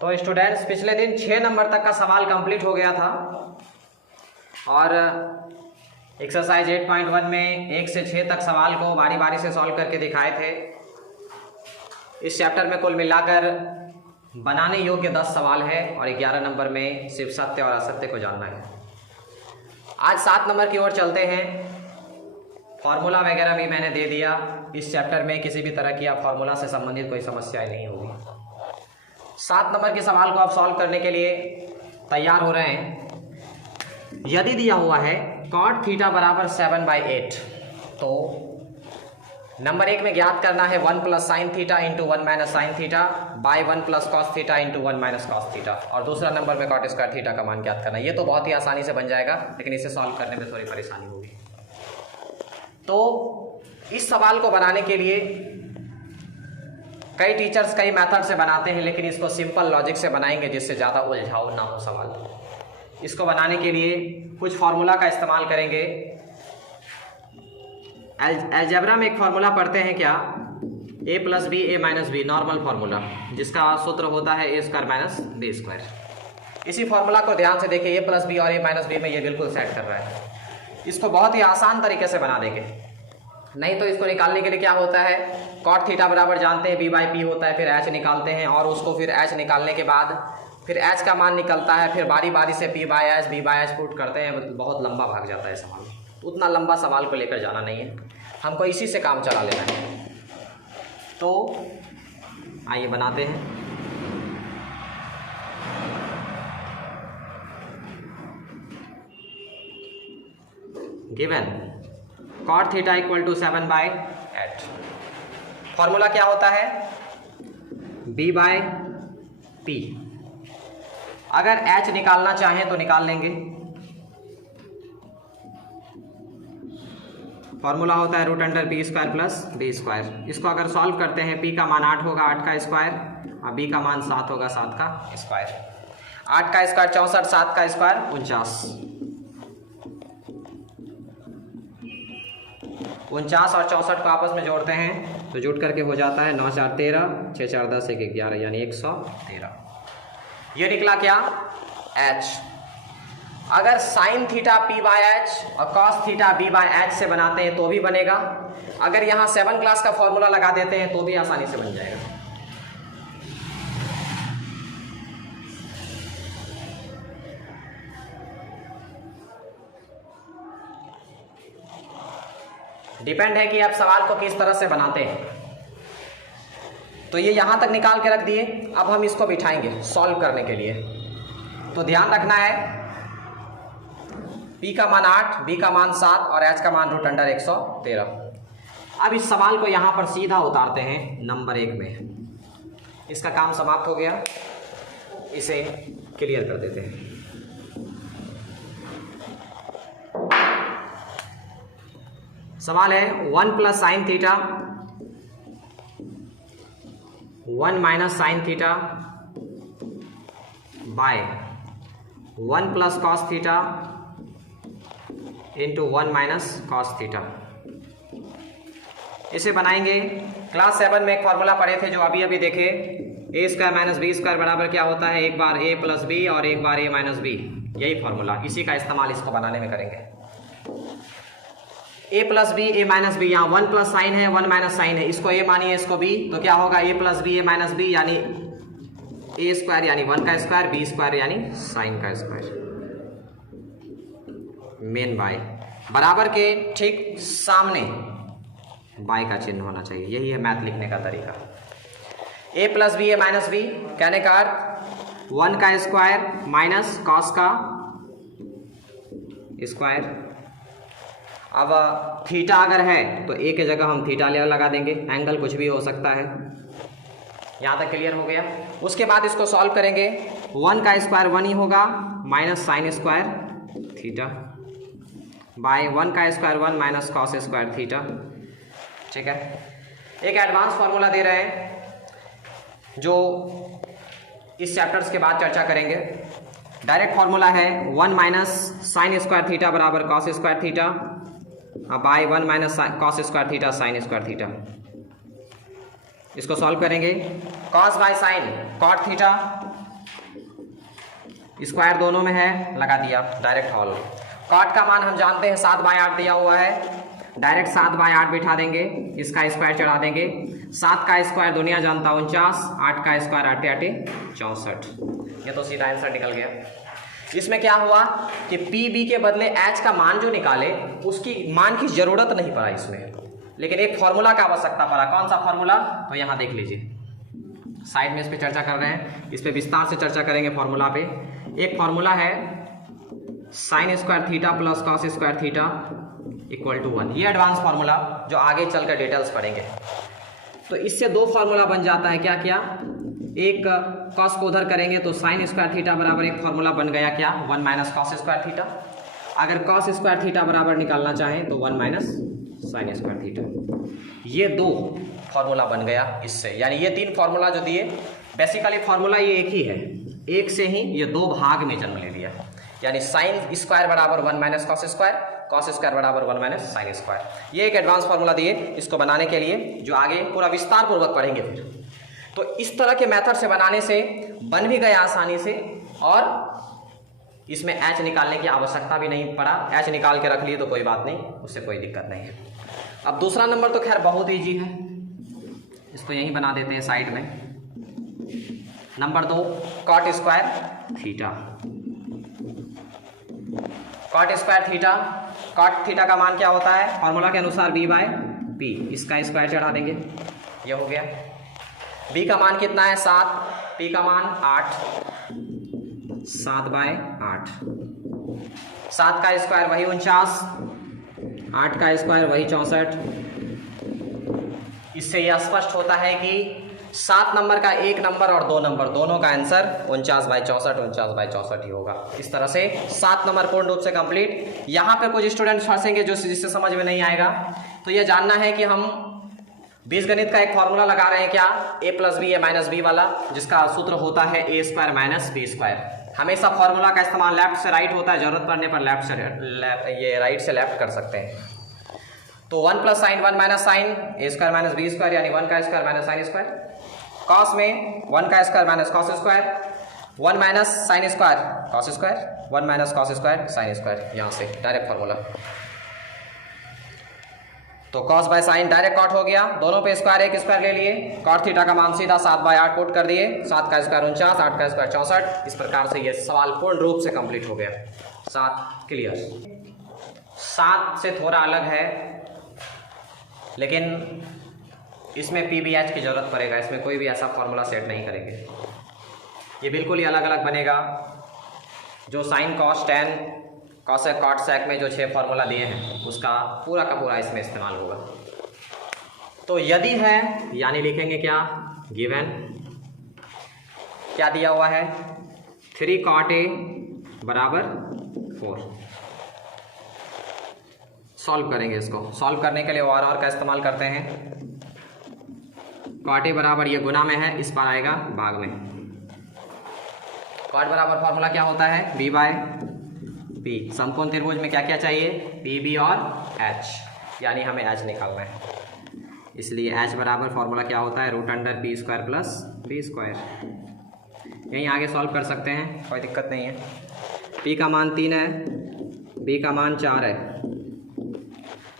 तो स्टूडेंट्स पिछले दिन 6 नंबर तक का सवाल कंप्लीट हो गया था और एक्सरसाइज 8.1 में 1 से 6 तक सवाल को बारी बारी से सॉल्व करके दिखाए थे। इस चैप्टर में कुल मिलाकर बनाने योग्य 10 सवाल है और 11 नंबर में सिर्फ सत्य और असत्य को जानना है। आज 7 नंबर की ओर चलते हैं। फार्मूला वगैरह भी मैंने दे दिया। इस चैप्टर में किसी भी तरह की आप फार्मूला से संबंधित कोई समस्याएं नहीं होगी। 7 नंबर के सवाल को आप सॉल्व करने के लिए तैयार हो रहे हैं। यदि दिया हुआ है cot थीटा बराबर 7/8, तो नंबर 1 में ज्ञात करना है 1 plus sine theta into 1 minus sine theta by 1 plus cos theta into 1 minus cos theta, और दूसरा नंबर में cot स्क्वायर थीटा का मान ज्ञात करना है। ये तो बहुत ही आसानी से बन जाएगा, लेकिन इसे सॉल्व करने में थोड़ी परेशानी होगी। तो इस सवाल को बनाने के लिए कई टीचर्स कई मेथड से बनाते हैं, लेकिन इसको सिंपल लॉजिक से बनाएंगे जिससे ज़्यादा उलझाव ना हो सवाल। इसको बनाने के लिए कुछ फार्मूला का इस्तेमाल करेंगे। अलजेब्रा में एक फार्मूला पढ़ते हैं क्या, a plus B A minus B, normal formula, जिसका सूत्र होता है a square minus B square. इसी फार्मूला को ध्यान से देखिए, a प्लस बी और a माइनस बी में ये बिल्कुल सेट कर रहा है। इसको बहुत ही आसान तरीके से बना देंगे। नहीं तो इसको निकालने के लिए क्या होता है, cot थीटा बराबर जानते हैं b बाई पी होता है, फिर h निकालते हैं और उसको फिर h निकालने के बाद फिर h का मान निकलता है, फिर बारी बारी से p by h b by h put करते हैं। बहुत लंबा भाग जाता है सवाल। उतना लंबा सवाल को लेकर जाना नहीं है, हमको इसी से काम चला लेना है। तो आइए बनाते हैं। Given cot theta equal to 7/8। Formula क्या होता है, b बाय पी। अगर h निकालना चाहें तो निकाल लेंगे। फॉर्मूला होता है root under B square plus B square. इसको अगर सॉल्व करते हैं, p का मान 8 होगा, 8 का स्क्वायर, और b का मान 7 होगा, 7 का स्क्वायर। 8 का स्क्वायर 64, 7 का स्क्वायर 49। 49 और 64 को आपस में जोड़ते हैं तो जुड़ करके हो जाता है 9 4 13, 6 4 10, 1 11, यानी 113। ये निकला क्या, h। अगर sine theta p by H और cos theta b by H से बनाते हैं तो भी बनेगा। अगर यहाँ 7 क्लास का फॉर्मूला लगा देते हैं तो भी आसानी से बन जाएगा। डिपेंड है कि आप सवाल को किस तरह से बनाते हैं। तो ये यहाँ तक निकाल के रख दिए। अब हम इसको बिठाएंगे सॉल्व करने के लिए। तो ध्यान रखना है, p का मान 8, b का मान 7 और h का मान रूट अंडर 113। अब इस सवाल को यहाँ पर सीधा उतारते हैं नंबर 1 में। इसका काम समाप्त हो गया, इसे क्लियर कर देते हैं। सवाल है 1 plus sine theta 1 minus sine theta by 1 plus cos theta into 1 minus cos theta. इसे बनाएंगे। क्लास 7 में एक फॉर्मूला पढ़े थे जो अभी अभी देखे, ए स्क्वायर माइनस बी स्क्वायर बराबर क्या होता है, एक बार a प्लस बी और एक बार a माइनस बी। यही फॉर्मूला, इसी का इस्तेमाल इसको बनाने में करेंगे। a plus B A minus B, यहाँ 1 प्लस साइन है 1 माइनस साइन है, इसको a मानिए इसको b, तो क्या होगा a plus B A minus B, यानी a स्क्वायर यानी 1 का स्क्वायर, b स्क्वायर यानी साइन का स्क्वायर, मेन बाय बराबर के ठीक सामने बाय का चिन्ह होना चाहिए। यही है मैथ लिखने का तरीका। a plus B A minus B कहने का अर्थ 1 का स्क्वायर माइनस कॉस का स्क्वायर। अब थीटा अगर है तो a के जगह हम थीटा लगा देंगे, एंगल कुछ भी हो सकता है। यहाँ तक क्लियर हो गया। उसके बाद इसको सॉल्व करेंगे। 1 का स्क्वायर 1 ही होगा, minus sine square theta by 1 का square 1 minus cos square theta. ठीक है, एक एडवांस फार्मूला दे रहे हैं जो इस चैप्टर्स के बाद चर्चा करेंगे। डायरेक्ट फार्मूला है 1 माइनस साइन स्क्वायर थीटा बराबर cos square theta by 1 minus cos square theta sine square theta. इसको सॉल्व करेंगे। Cos by sine cot theta square दोनों में है, लगा दिया डायरेक्ट हॉल। कॉट का मान हम जानते हैं 7/8 दिया हुआ है, डायरेक्ट 7/8 बिठा देंगे, इसका स्क्वायर चढ़ा देंगे। 7 का स्क्वायर दुनिया जानता 49, 8 का स्क्वायर 8 8 64। ये तो सीधा आंसर निकल गया। इसमें क्या हुआ कि पी बी के बदले एच का मान जो निकाले उसकी मान की जरूरत नहीं पड़ा इसमें, लेकिन एक फॉर्मूला का आवश्यकता पड़ा। कौन सा फॉर्मूला? तो यहाँ देख लीजिए, साइड में इस पे चर्चा कर रहे हैं, इस पे विस्तार से चर्चा करेंगे फॉर्मूला पे। एक फॉर्मूला है sine square theta plus cos square theta equal to 1। ये एडवांस फार्मूला जो आगे चलकर डिटेल्स पढ़ेंगे। तो इससे दो फार्मूला बन जाता है। क्या क्या? एक कॉस को उधर करेंगे तो साइन स्क्वायर थीटा बराबर एक फार्मूला बन गया क्या? 1 माइनस कॉस स्क्वायर थीटा। अगर कॉस स्क्वायर थीटा बराबर निकालना चाहें तो 1 माइनस साइन स्क्वायर थीटा। ये दो फार्मूला बन गया इससे, यानी ये तीन फार्मूला जो दिए, बेसिकली फार्मूला ये एक ही है, एक से ही ये दो भाग में जन्म ले लिया। यानी साइन स्क्वायर बराबर 1 minus cos square, cos square बराबर 1 माइनस साइन स्क्वायर। ये एक एडवांस फार्मूला दिए इसको बनाने के लिए, जो आगे पूरा विस्तार पूर्वक पढ़ेंगे फिर। तो इस तरह के मेथड से बनाने से बन भी गया आसानी से, और इसमें एच निकालने की आवश्यकता भी नहीं पड़ा। एच निकाल के रख लिए तो कोई बात नहीं, उससे कोई दिक्कत नहीं है। अब दूसरा नंबर तो खैर बहुत ईजी है, इसको यहीं बना देते हैं साइड में। Number 2 cot square theta. Cot square theta, cot theta का मान क्या होता है? फॉर्मूला के अनुसार b बाय पी, इसका स्क्वायर चढ़ा देंगे, ये हो गया। b का मान कितना है? 7, p का मान 8, 7/8। 7 का स्क्वायर वही 49, 8 का स्क्वायर वही 64। इससे यह स्पष्ट होता है कि 7 नंबर का 1 नंबर और 2 नंबर दोनों का आंसर 49/64, 49/64 ही होगा। इस तरह से 7 नंबर पूर्ण रूप से कंप्लीट। यहाँ पे कुछ स्टूडेंट्स फंसेंगे जो जिससे समझ में नहीं आएगा। तो ये जानना है कि हम बीजगणित का एक फॉर्मूला लगा रहे हैं क्या? a plus B a minus B वाला, जिसका सूत्र होता है a square minus B square. हमेशा फॉर्मूला का इस्तेमाल लेफ्ट से राइट होता है, जरूरत पड़ने पर लेफ्ट से ये राइट से लेफ्ट कर सकते हैं। तो 1 plus sine 1 minus sine a square minus B square, यानी 1 का square minus sine square. Cos में 1 का square minus cos square, 1 minus sine square cos square, 1 minus cos square sine square. यहाँ से डायरेक्ट फॉर्मूला। तो cos by sine direct cot हो गया, दोनों पे स्क्वायर एक स्क्वायर ले लिए। कॉट थीटा का मान सीधा 7/8 पुट कर दिए, 7 का स्क्वायर 49, 8 का स्क्वायर 64। इस प्रकार से ये सवाल पूर्ण रूप से कंप्लीट हो गया। 7 क्लियर। 7 से थोड़ा अलग है, लेकिन इसमें PBH की जरूरत पड़ेगा। इसमें कोई भी ऐसा फॉर्मूला सेट नहीं करेंगे, ये बिल्कुल ही अलग अलग बनेगा। जो sine cos tan cosec cot sec में जो 6 फार्मूला दिए हैं उसका पूरा का पूरा इसमें इस्तेमाल होगा। तो यदि है यानी लिखेंगे क्या? गिवन क्या दिया हुआ है? 3 cot a बराबर 4। सॉल्व करेंगे इसको। सॉल्व करने के लिए और का इस्तेमाल करते हैं। cot a बराबर ये गुना में है, इस पर आएगा भाग में। cot बराबर फॉर्मूला क्या होता है? b by P. समकोण त्रिभुज में क्या क्या चाहिए? पी बी और एच, यानी हमें एच निकालना है। इसलिए एच बराबर फॉर्मूला क्या होता है? Root under P square plus B square. यहीं आगे सॉल्व कर सकते हैं, कोई दिक्कत नहीं है। पी का मान 3 है, बी का मान 4 है।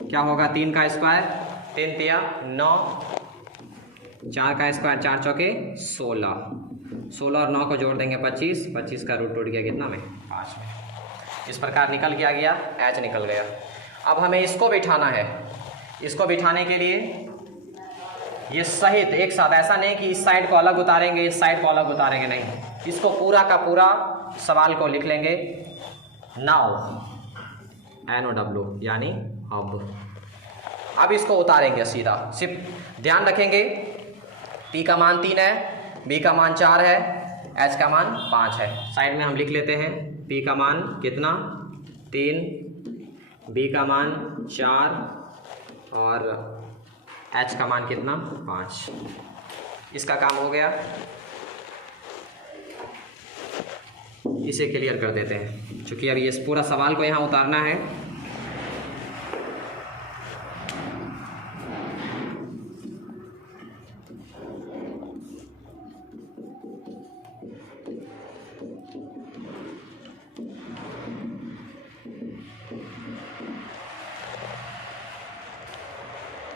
क्या होगा? 3 का स्क्वायर 3 तिया 9, 4 का स्क्वायर 4 चौके 16, 16 और 9 को जोड़ देंगे 25, 25 का रूट टूट गया कितना में? 5 में। इस प्रकार निकल के आ गया, एच निकल गया। अब हमें इसको बिठाना है। इसको बिठाने के लिए ये सहित एक साथ, ऐसा नहीं कि इस साइड को अलग उतारेंगे इस साइड को अलग उतारेंगे, नहीं, इसको पूरा का पूरा सवाल को लिख लेंगे नाउ, NOW, यानी अब। अब इसको उतारेंगे सीधा। सिर्फ ध्यान रखेंगे P का मान 3 है, B का मान 4 है, H का मान 5 है। साइड में हम लिख लेते हैं P का मान कितना? 3, B का मान 4 और H का मान कितना? 5। इसका काम हो गया, इसे क्लियर कर देते हैं, क्योंकि अभी इस पूरा सवाल को यहाँ उतारना है।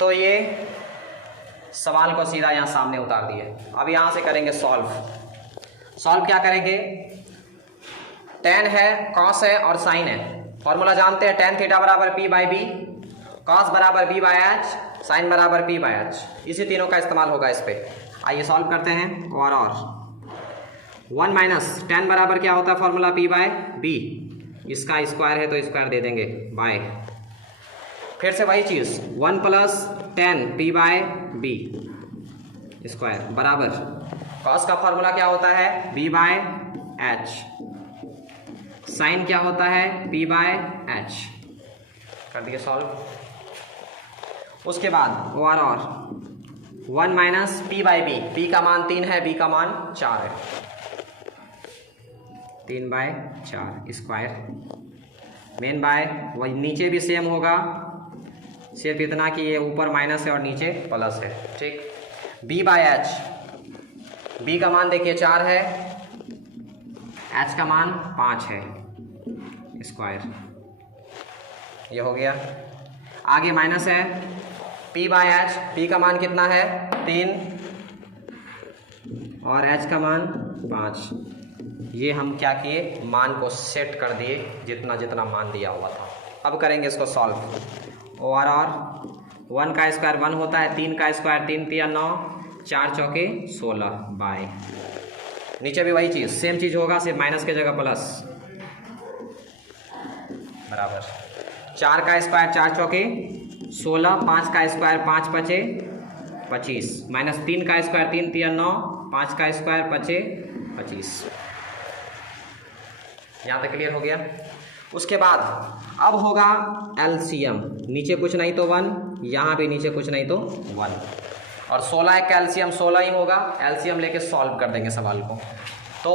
तो ये सवाल को सीधा यहाँ सामने उतार दिए। अब यहाँ से करेंगे सॉल्व। सॉल्व क्या करेंगे, tan है, cos है और sin है। फॉर्मूला जानते हैं, tan थीटा बराबर p बाई बी, cos बराबर b बाई एच, sin बराबर p बाई एच। इसी तीनों का इस्तेमाल होगा इस पे। आइए सॉल्व करते हैं। और 1 माइनस tan बराबर क्या होता है फॉर्मूला p बाय b, इसका स्क्वायर है तो स्क्वायर दे देंगे बाय, फिर से वही चीज़ 1 plus tan p by b square बराबर cos का फॉर्मूला क्या होता है b बाय h, साइन क्या होता है p बाय h। कर दिए सॉल्व। उसके बाद और 1 minus p by B, p का मान 3 है, b का मान 4 है, 3 बाय 4 स्क्वायर मेन बाय, वही नीचे भी सेम होगा, सिर्फ इतना कि ये ऊपर माइनस है और नीचे प्लस है। ठीक, b बाय एच, b का मान देखिए 4 है, h का मान 5 है स्क्वायर, ये हो गया। आगे माइनस है p बाय एच, p का मान कितना है 3 और h का मान 5। ये हम क्या किए, मान को सेट कर दिए जितना जितना मान दिया हुआ था। अब करेंगे इसको सॉल्व। और 1 का स्क्वायर 1 होता है, 3 का स्क्वायर 3 तिया 9, 4 चौके 16 बाय, नीचे भी वही चीज़ सेम चीज़ होगा, सिर्फ माइनस के जगह प्लस, बराबर 4 का स्क्वायर 4 चौके 16, 5 का स्क्वायर 5 पचे 25, माइनस 3 का स्क्वायर 3 तिया 9, 5 का स्क्वायर पचे 25। यहाँ तक क्लियर हो गया। उसके बाद अब होगा एलसीएम, नीचे कुछ नहीं तो 1, यहाँ भी नीचे कुछ नहीं तो 1, और 16 का एलसीएम 16 ही होगा। एलसीएम लेके सॉल्व कर देंगे सवाल को। तो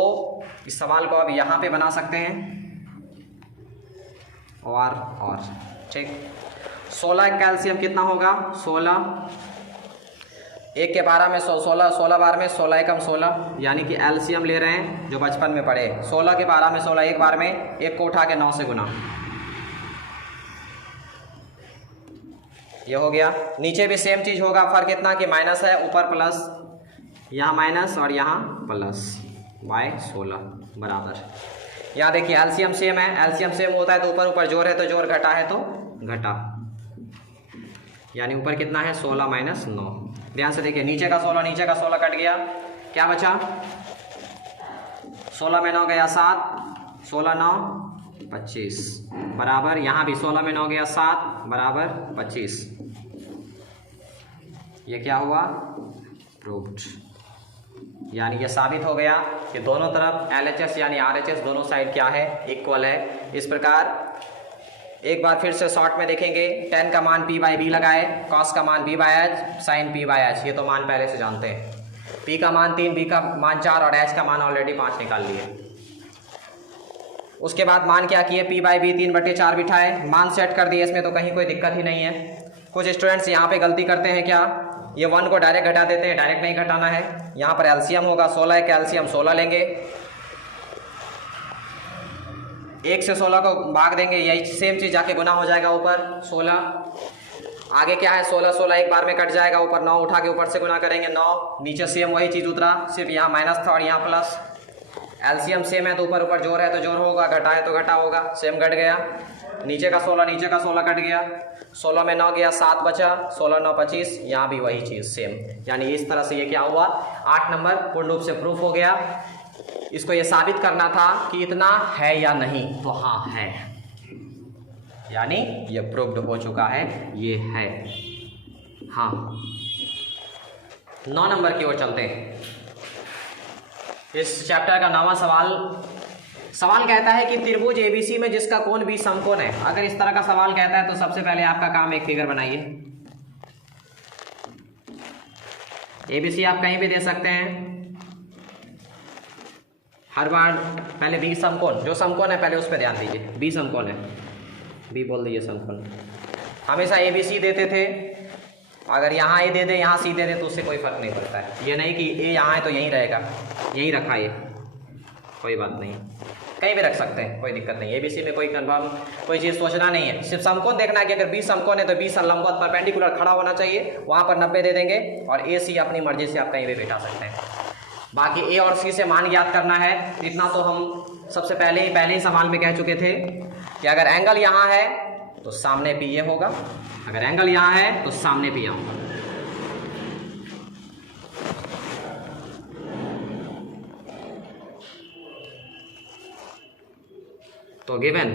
इस सवाल को अब यहाँ पे बना सकते हैं और ठीक, 16 का एलसीएम कितना होगा 16, 1 के 12 में 16, 16 बार में 16 एकम 16, यानी कि एलसीएम ले रहे हैं जो बचपन में पढ़े, 16 के 12 में 16, एक बार में 1 को उठा के 9 से गुना, ये हो गया। नीचे भी सेम चीज़ होगा, फर्क इतना कि माइनस है, ऊपर प्लस, यहाँ माइनस और यहाँ प्लस बाय 16 बराबर। यहाँ देखिए एलसीएम सेम है, एलसीएम सेम होता है तो ऊपर ऊपर जोड़ है तो जोड़, घटा है तो घटा, यानी ऊपर कितना है 16 माइनस 9। ध्यान से देखिए, नीचे का 16 नीचे का 16 कट गया, क्या बचा 16 में 9 गया 7, 16 9 25 बराबर, यहाँ भी 16 में 9 गया 7 बराबर 25। ये क्या हुआ प्रूव्ड, यानी ये साबित हो गया कि दोनों तरफ LHS यानी RHS दोनों साइड क्या है इक्वल है। इस प्रकार एक बार फिर से शॉर्ट में देखेंगे, tan का मान p बाई बी लगाए, cos का मान b by H, sin p by H, ये तो मान पहले से जानते हैं। p का मान 3, b का मान 4 और h का मान ऑलरेडी 5 निकाल लिए। उसके बाद मान क्या किए, p बाई बी 3/4 बिठाए, मान सेट कर दिए, इसमें तो कहीं कोई दिक्कत ही नहीं है। कुछ स्टूडेंट्स यहाँ पे गलती करते हैं, क्या ये 1 को डायरेक्ट घटा देते हैं, डायरेक्ट नहीं घटाना है। यहाँ पर एलसीएम होगा 16 का एलसीएम 16 लेंगे, 1 से 16 को भाग देंगे, यही सेम चीज़ जाके गुना हो जाएगा ऊपर 16। आगे क्या है 16 16 एक बार में कट जाएगा, ऊपर 9 उठा के ऊपर से गुना करेंगे 9, नीचे सेम वही चीज़ उतरा, सिर्फ यहाँ माइनस था और यहाँ प्लस। एलसीएम सेम है तो ऊपर ऊपर जोड़ है तो जोड़ होगा, घटा है तो घटा होगा, सेम घट गया। नीचे का 16 नीचे का 16 कट गया, 16 में 9 गया 7 बचा, 16 9 25, यहाँ भी वही चीज़ सेम। यानी इस तरह से ये क्या हुआ 8 नंबर पूर्ण रूप से प्रूफ हो गया। इसको ये साबित करना था कि इतना है या नहीं, तो हाँ है, यानी ये प्रूव्ड हो चुका है, ये है हाँ। 9 नंबर की ओर चलते हैं। इस चैप्टर का 9वां सवाल कहता है कि त्रिभुज एबीसी में जिसका कोण भी समकोण है। अगर इस तरह का सवाल कहता है तो सबसे पहले आपका काम एक फिगर बनाइए। एबीसी आप कहीं भी दे सकते हैं, हर बार पहले बी समकोण, जो समकोण है पहले उस पर ध्यान दीजिए, बी समकोण है, बी बोल दीजिए समकोण। हमेशा एबीसी देते थे, अगर यहाँ ए दे दे यहाँ सी दे दे तो उससे कोई फर्क नहीं पड़ता है। ये नहीं कि ए यहाँ है तो यहीं रहेगा, यहीं रखा ये, कोई बात नहीं। कहीं भी रख सकते हैं, कोई दिक्कत नहीं। ABC में कोई कन्फर्म कोई चीज़ सोचना नहीं है, सिर्फ समकोण देखना है कि अगर 20 समकोण है तो 20 लंबवत परपेंडिकुलर खड़ा होना चाहिए, वहाँ पर 90 दे देंगे। और AC अपनी मर्जी से आप कहीं भी बैठा सकते हैं। बाकी A और C से मान ज्ञात करना है, इतना तो हम सबसे पहले ही सवाल में कह चुके थे कि अगर एंगल यहाँ है तो सामने P ये होगा, अगर एंगल यहाँ है तो सामने P यहाँ होगा। तो गिवन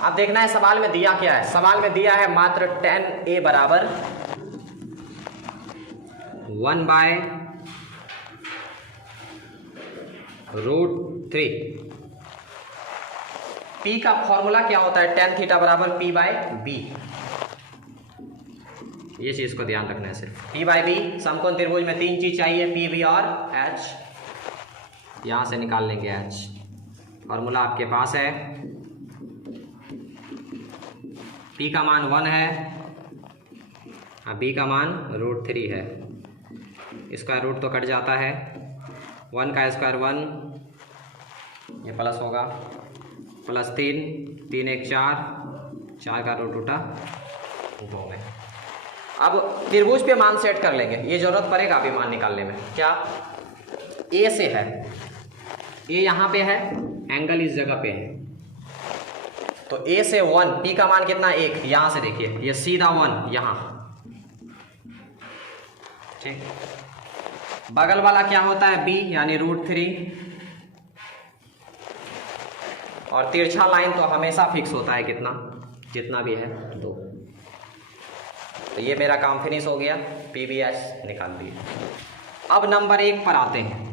अब देखना है सवाल में दिया क्या है। सवाल में दिया है मात्र tan A बराबर 1/√3। P का फॉर्मूला क्या होता है, tan थीटा बराबर P/B। ये चीज को ध्यान रखना है सिर्फ। P/B समकोण त्रिभुज में 3 चीज चाहिए, PB और H। यहां से निकाल लेंगे H, फॉर्मूला आपके पास है। P का मान 1 है, B का मान √3 है। स्क्वायर रूट तो कट जाता है, 1 का स्क्वायर 1, ये प्लस होगा, +3, 3 1 4, 4 का रूट उठा 2 में। अब त्रिभुज पे मान सेट कर लेंगे, ये जरूरत पड़ेगा अभी मान निकालने में। क्या A से है, A यहाँ पे है, एंगल इस जगह पे है, तो A से 1, P का मान कितना 1, यहां से देखिए ये सीधा 1 यहां, ठीक। बगल वाला क्या होता है B यानी √3, और तिरछा लाइन तो हमेशा फिक्स होता है कितना, जितना भी है 2। तो ये मेरा काम फिनिश हो गया, PBH निकाल दिए। अब नंबर 1 पर आते हैं।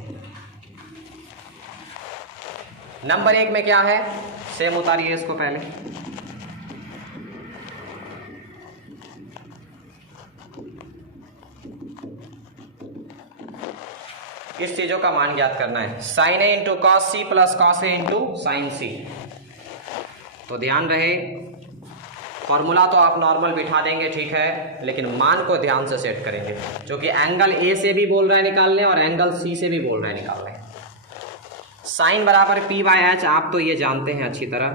नंबर 1 में क्या है, सेम उतारिए इसको पहले। इस चीजों का मान ज्ञात करना है, sin A into cos C plus cos A into sin C। तो ध्यान रहे, फॉर्मूला तो आप नॉर्मल बिठा देंगे, ठीक है, लेकिन मान को ध्यान से सेट करेंगे, जो कि एंगल A से भी बोल रहा है निकालने और एंगल C से भी बोल रहा है निकालने। साइन बराबर P/H आप तो ये जानते हैं अच्छी तरह,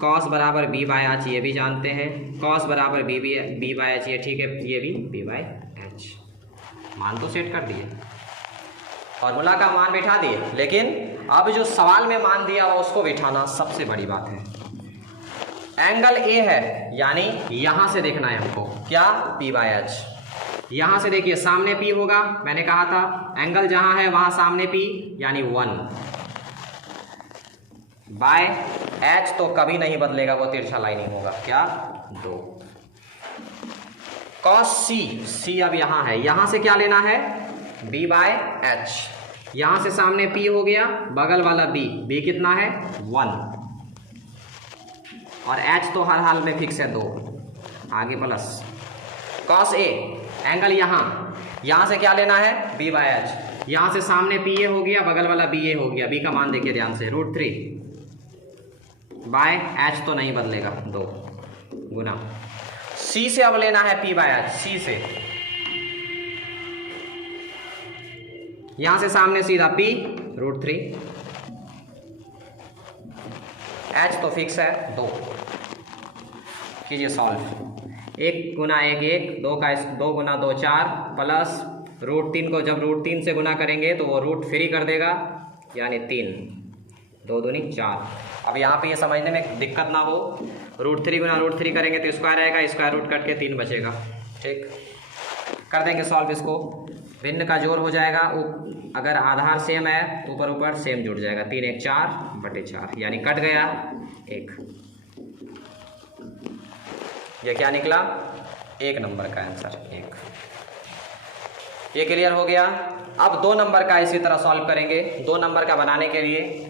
कॉस बराबर B/H ये भी जानते हैं, कॉस बराबर B/H ये ठीक है, ये भी B/H। मान तो सेट कर दिए, फॉर्मूला का मान बिठा दिए, लेकिन अब जो सवाल में मान दिया हुआ उसको बिठाना सबसे बड़ी बात है। एंगल A है यानी यहां से देखना है हमको, क्या P/H। यहां से देखिए सामने P होगा, मैंने कहा था एंगल जहां है वहां सामने P यानी 1 बाय H तो कभी नहीं बदलेगा, वो तिरछा लाइन ही होगा, क्या 2। cos C अब यहां है, यहां से क्या लेना है B/H। यहां से सामने P हो गया, बगल वाला B कितना है 1, और H तो हर हाल में फिक्स है 2, आगे प्लस। cos A एंगल यहां से क्या लेना है B/H। यहां से सामने P ये हो गया, बगल वाला B ये हो गया, B का मान देखिए ध्यान से √3 बाय H तो नहीं बदलेगा 2 गुना। C से अब लेना है P/H, C से यहां से सामने सीधा P √3, H तो फिक्स है 2। कीजिए सॉल्व, 1 गुना 1 1, 2 गुना 2 4, प्लस √3 को जब √3 से गुना करेंगे तो वो रूट फ्री कर देगा, यानी 3, 2 दूनी 4। अब यहाँ पे ये समझने में दिक्कत ना हो, √3 गुना √3 करेंगे तो स्क्वायर आएगा, स्क्वायर रूट कट के 3 बचेगा, ठीक। कर देंगे सॉल्व इसको, भिन्न का जोड़ हो जाएगा, अगर आधार सेम है ऊपर ऊपर सेम जुड़ जाएगा, 3 1 4/4 यानी कट गया 1। ये क्या निकला, 1 नंबर का आंसर 1। ये क्लियर हो गया। अब 2 नंबर का इसी तरह सॉल्व करेंगे। 2 नंबर का बनाने के लिए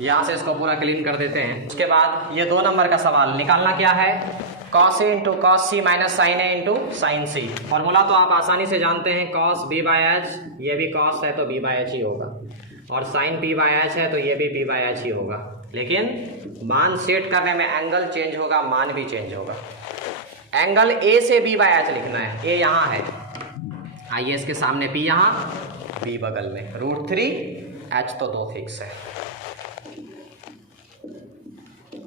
यहाँ से इसको पूरा क्लीन कर देते हैं। उसके बाद ये 2 नंबर का सवाल निकालना क्या है, cos A into cos C minus sin A into sin C। Formula तो आप आसानी से जानते हैं, cos B/H, ये भी cos है तो B/H ही होगा, और sin P/H है तो ये भी P/H ही होगा, लेकिन मान सेट करने में एंगल चेंज होगा, मान भी चेंज होगा। एंगल A से B/H लिखना है, A यहाँ है, आइए इसके सामने P यहाँ, B बगल में, √3 H तो 2 फिक्स है,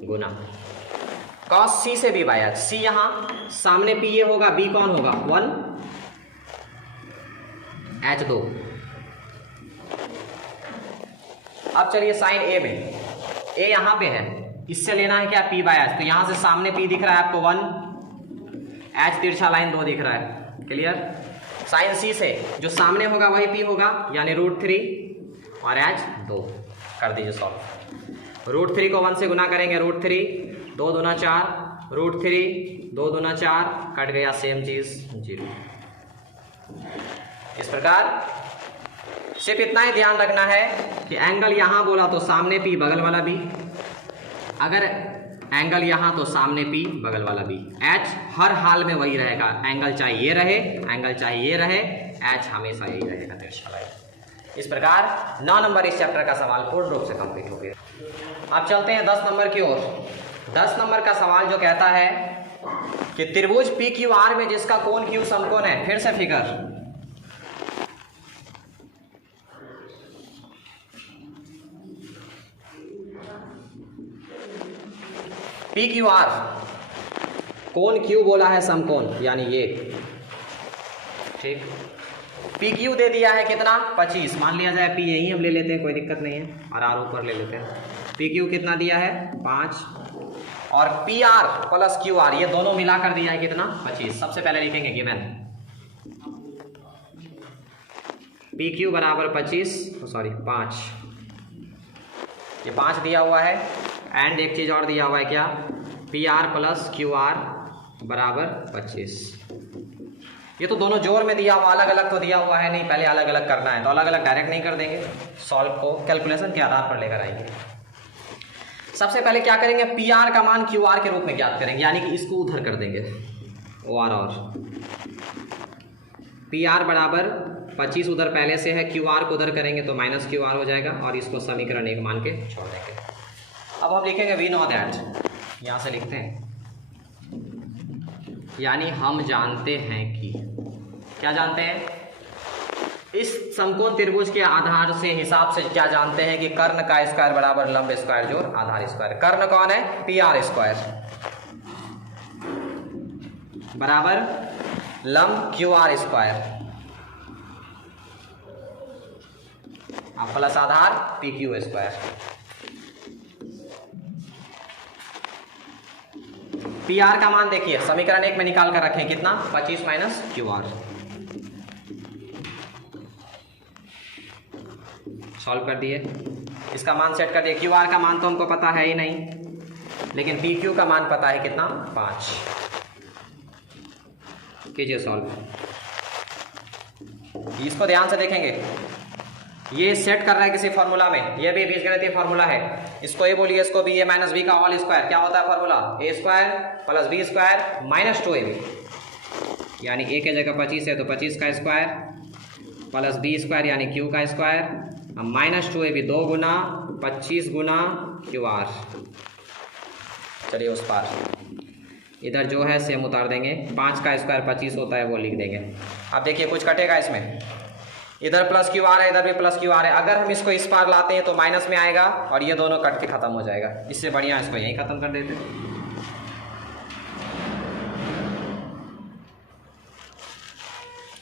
गुना cos C से B बाय H। C यहाँ सामने P ये होगा, B कौन होगा 1, H 2। अब चलिए साइन A में, A यहाँ पे है, इससे लेना है क्या P बाय H। तो यहाँ से सामने P दिख रहा है आपको 1, H तिरछा लाइन 2 दिख रहा है, क्लियर। साइन C से जो सामने होगा वही P होगा, यानी √3 और H 2 कर दीजिए सॉल्व। √3 को 1 से गुना करेंगे, √3 2 दूना 4, √3 2 दूना 4, कट गया सेम चीज 0। इस प्रकार सिर्फ इतना ही ध्यान रखना है कि एंगल यहां बोला तो सामने P बगल वाला B, अगर एंगल यहां तो सामने P बगल वाला B। H हर हाल में वही रहेगा, एंगल चाहे ये रहे, एंगल चाहे ये रहे, H हमेशा यही रहेगा तिरछा लाइन। इस प्रकार 9 नंबर इस चैप्टर का सवाल पूर्ण रूप से कंप्लीट हो गया। अब चलते हैं 10 नंबर की ओर। 10 नंबर का सवाल जो कहता है कि त्रिभुज PQR में जिसका कोण Q समकोण है, फिर से फिगर PQR, कोण Q बोला है समकोण, यानी ये, ठीक। PQ दे दिया है कितना 25, मान लिया जाए P यही हम ले लेते हैं, कोई दिक्कत नहीं है, और R ऊपर ले लेते हैं। PQ कितना दिया है 5, और PR प्लस QR ये दोनों मिलाकर दिया है कितना 25। सबसे पहले लिखेंगे गिवन PQ बराबर 25, सॉरी 5, ये 5 दिया हुआ है, एंड एक चीज और दिया हुआ है क्या, PR प्लस QR बराबर 25। ये तो दोनों जोड़ में दिया हुआ, अलग अलग तो दिया हुआ है नहीं, पहले अलग अलग करना है, तो अलग अलग डायरेक्ट नहीं कर देंगे, सॉल्व को कैलकुलेशन के आधार पर लेकर आएंगे। सबसे पहले क्या करेंगे, PR का मान QR के रूप में ज्ञात करेंगे, यानी कि इसको उधर कर देंगे OR, और PR बराबर 25 उधर पहले से है, QR को उधर करेंगे तो माइनस QR हो जाएगा, और इसको समीकरण 1 मान के छोड़ देंगे। अब हम लिखेंगे वी नो दैट, यहां से लिखते हैं, यानी हम जानते हैं कि, क्या जानते हैं, इस समकोण त्रिभुज के आधार से हिसाब से क्या जानते हैं कि कर्ण का स्क्वायर बराबर लंब स्क्वायर जोड़ आधार स्क्वायर। कर्ण कौन है, PR स्क्वायर बराबर लंब QR स्क्वायर, प्लस आधार PQ स्क्वायर। PR का मान देखिए समीकरण 1 में निकाल कर रखें, कितना 25 माइनस QR, सॉल्व कर दिए, इसका मान सेट कर दिए। QR का मान तो हमको पता है ही नहीं, लेकिन PQ का मान पता है कितना 5, कीजिए सॉल्व। इसको ध्यान से देखेंगे, ये सेट कर रहा है किसी फॉर्मूला में, ये भी बीजगणितीय फॉर्मूला है, इसको ए बोलिए, इसको बी, ए माइनस बी का होल स्क्वायर, क्या होता है formula, A square plus B square minus 2ab, यानी ए के जगह 25 है तो 25 का स्क्वायर प्लस बी स्क्वायर यानी क्यू का स्क्वायर माइनस 2ab, 2 गुना 25 गुना QR। चलिए उस पार इधर जो है सेम उतार देंगे, 5 का स्क्वायर 25 होता है वो लिख देंगे। अब देखिए कुछ कटेगा इसमें, इधर प्लस QR है, इधर भी प्लस QR है, अगर हम इसको इस पार लाते हैं तो माइनस में आएगा और ये दोनों कट के खत्म हो जाएगा, इससे बढ़िया इसको यहीं खत्म कर देते हैं।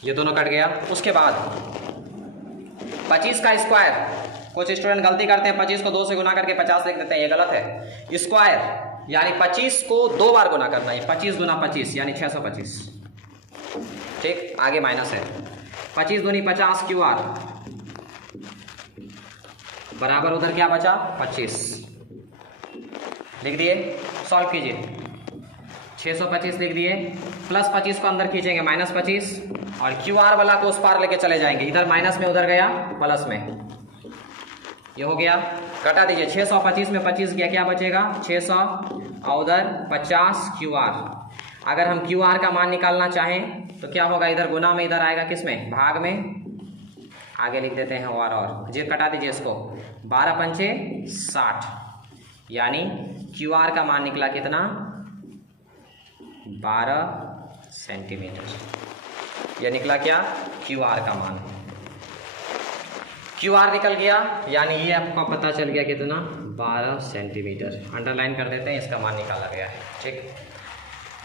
ये दोनों कट गया। उसके बाद 25 का स्क्वायर, कुछ स्टूडेंट गलती करते हैं 25 को 2 से गुना करके 50 लिख देते हैं, ये गलत है। स्क्वायर यानी 25 को 2 बार गुना करना है, 25 गुना 25 यानी 625, ठीक। आगे माइनस है, 25 दूनी 50 QR बराबर उधर क्या बचा 25, लिख दिए, सॉल्व कीजिए, 625 लिख दिए, प्लस 25 को अंदर खींचेंगे माइनस 25, और QR वाला को उस पार लेके चले जाएंगे, इधर माइनस में उधर गया प्लस में, ये हो गया, कटा दीजिए, 625 में 25 गया, क्या बचेगा 600, और उधर 50 QR। अगर हम QR का मान निकालना चाहें तो क्या होगा, इधर गुना में इधर आएगा किसमें, भाग में, आगे लिख देते हैं और जी कटा दीजिए इसको, 12 पंचे 60, यानी QR का मान निकला कितना 12 सेंटीमीटर, यह निकला क्या QR का मान। QR निकल गया, यानी ये आपको पता चल गया कितना, 12 सेंटीमीटर। अंडरलाइन कर देते हैं, इसका मान निकाला गया है। ठीक,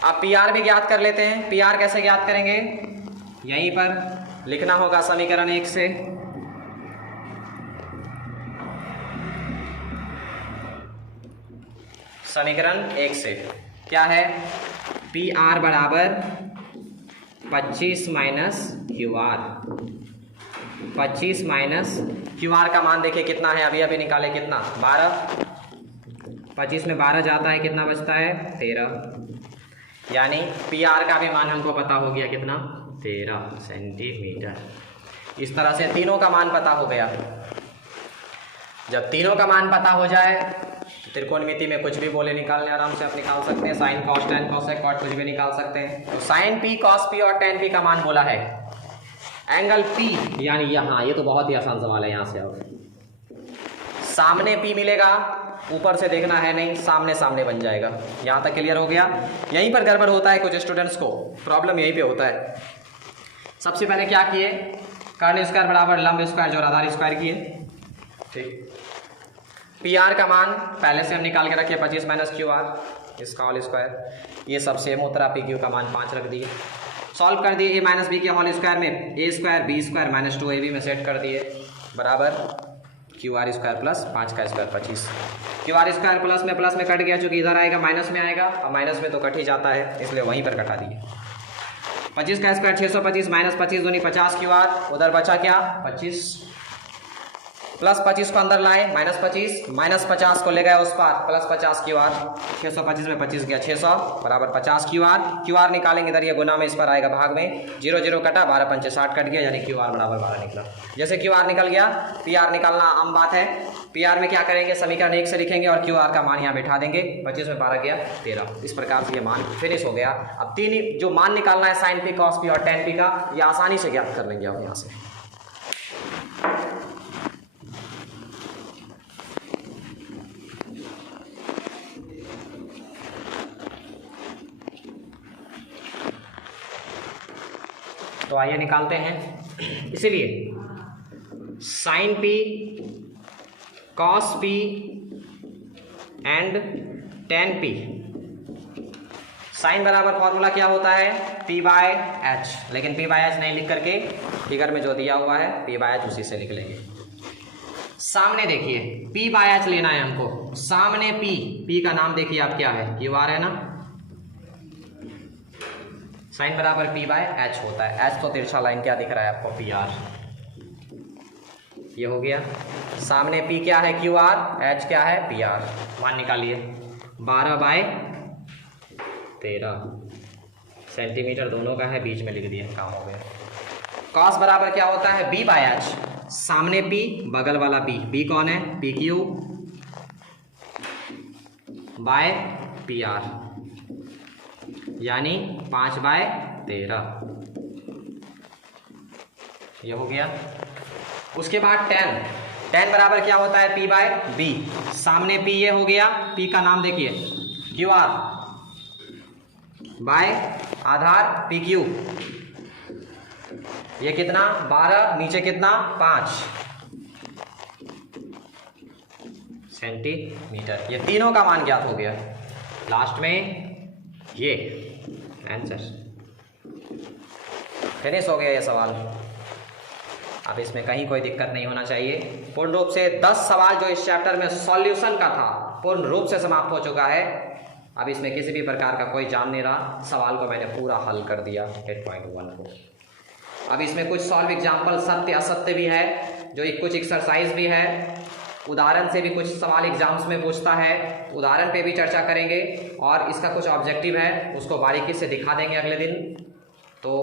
अब PR भी ज्ञात कर लेते हैं। PR कैसे ज्ञात करेंगे, यहीं पर लिखना होगा समीकरण 1 से। समीकरण 1 से क्या है, PR बराबर 25 माइनस QR। 25 माइनस QR का मान देखिए कितना है, अभी अभी निकाले कितना, 12। 25 में 12 जाता है, कितना बचता है, 13। यानी PR का भी मान हमको पता हो गया कितना, 13 सेंटीमीटर। इस तरह से तीनों का मान पता हो गया। जब तीनों का मान पता हो जाए तो त्रिकोणमिति में कुछ भी बोले निकालने आराम से आप निकाल सकते हैं। Sine cos tan cosec cot कुछ भी निकाल सकते हैं। तो साइन P कॉस P और टेन P का मान बोला है। एंगल P यानी यहाँ, ये तो बहुत ही आसान सवाल है। यहाँ से अब सामने P मिलेगा, ऊपर से देखना है नहीं, सामने सामने बन जाएगा। यहाँ तक क्लियर हो गया। यहीं पर गड़बड़ होता है कुछ स्टूडेंट्स को, प्रॉब्लम यहीं पे होता है। सबसे पहले क्या किए, कर्ण स्क्वायर बराबर लंब स्क्वायर जोड़ आधार स्क्वायर किए। ठीक, PR का मान पहले से हम निकाल के रखे 25 माइनस QR, इसका होल स्क्वायर। ये सब सेम होता रहा, PQ का मान 5 रख दिए। सॉल्व कर दिए, a माइनस बी के होल स्क्वायर में a square b square minus 2ab में सेट कर दिए, बराबर QR स्क्वायर प्लस 5 का स्क्वायर 25। QR स्क्वायर प्लस में कट गया, चूंकि इधर आएगा माइनस में आएगा, और माइनस में तो कट ही जाता है, इसलिए वहीं पर कटा दिए। 25 का स्क्वायर 625 माइनस 25 दूनी 50 QR, उधर बचा क्या, 25 प्लस 25 को अंदर लाए, माइनस 25 माइनस 50 को ले गए उस पार, प्लस 50 QR। 625 में 25 गया 600 बराबर 50 QR निकालेंगे इधर, ये गुना में इस पर आएगा भाग में, 0 0 कटा, 12 पंचे 60 कट गया, यानी QR बराबर 12 निकला। जैसे QR निकल गया, PR निकालना आम बात है। PR में क्या करेंगे, समीकरण 1 से लिखेंगे और QR का मान यहाँ बैठा देंगे। 25 में 12 गया 13। इस प्रकार से ये मान फिनिश हो गया। अब तीन जो मान निकालना है साइन P कॉस P और टेन P का, ये आसानी से ज्ञात कर लेंगे आप यहाँ से। तो आइए निकालते हैं। इसीलिए sine P cos P and tan P। Sine बराबर फॉर्मूला क्या होता है, P बाय एच, लेकिन P बाय एच नहीं लिख करके फिगर में जो दिया हुआ है P बाय एच उसी से लिख लेंगे। सामने देखिए P बाय एच लेना है हमको। सामने P का नाम देखिए आप क्या है, QR है ना। साइन बराबर P बाय एच होता है। एच तो तिरछा लाइन क्या दिख रहा है आपको, PR। ये हो गया। सामने P क्या है, QR, H क्या है, PR। मान निकालिए, 12 बाय 13 सेंटीमीटर दोनों का है, बीच में लिख दिए, काम हो गया। कॉस बराबर क्या होता है, B बाय एच। सामने P, बगल वाला B कौन है, PQ बाय PR, यानी 5 बाय 13। ये हो गया। उसके बाद टेन बराबर क्या होता है, P बाय B। सामने P ये हो गया, P का नाम देखिए QR बाय आधार PQ। ये कितना, 12, नीचे कितना, 5 सेंटीमीटर। ये तीनों का मान ज्ञात हो गया। लास्ट में ये आंसर फिनिश हो गया ये सवाल। अब इसमें कहीं कोई दिक्कत नहीं होना चाहिए। पूर्ण रूप से 10 सवाल जो इस चैप्टर में सॉल्यूशन का था पूर्ण रूप से समाप्त हो चुका है। अब इसमें किसी भी प्रकार का कोई जान नहीं रहा। सवाल को मैंने पूरा हल कर दिया 8.1 को। अब इसमें कुछ सॉल्व एग्जाम्पल सत्य असत्य भी है, जो कुछ एक्सरसाइज भी है, उदाहरण से भी कुछ सवाल एग्जाम्स में पूछता है, उदाहरण पे भी चर्चा करेंगे, और इसका कुछ ऑब्जेक्टिव है उसको बारीकी से दिखा देंगे अगले दिन। तो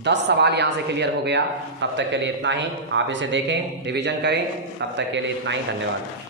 10 सवाल यहाँ से क्लियर हो गया। तब तक के लिए इतना ही। आप इसे देखें, रिवीजन करें। तब तक के लिए इतना ही। धन्यवाद।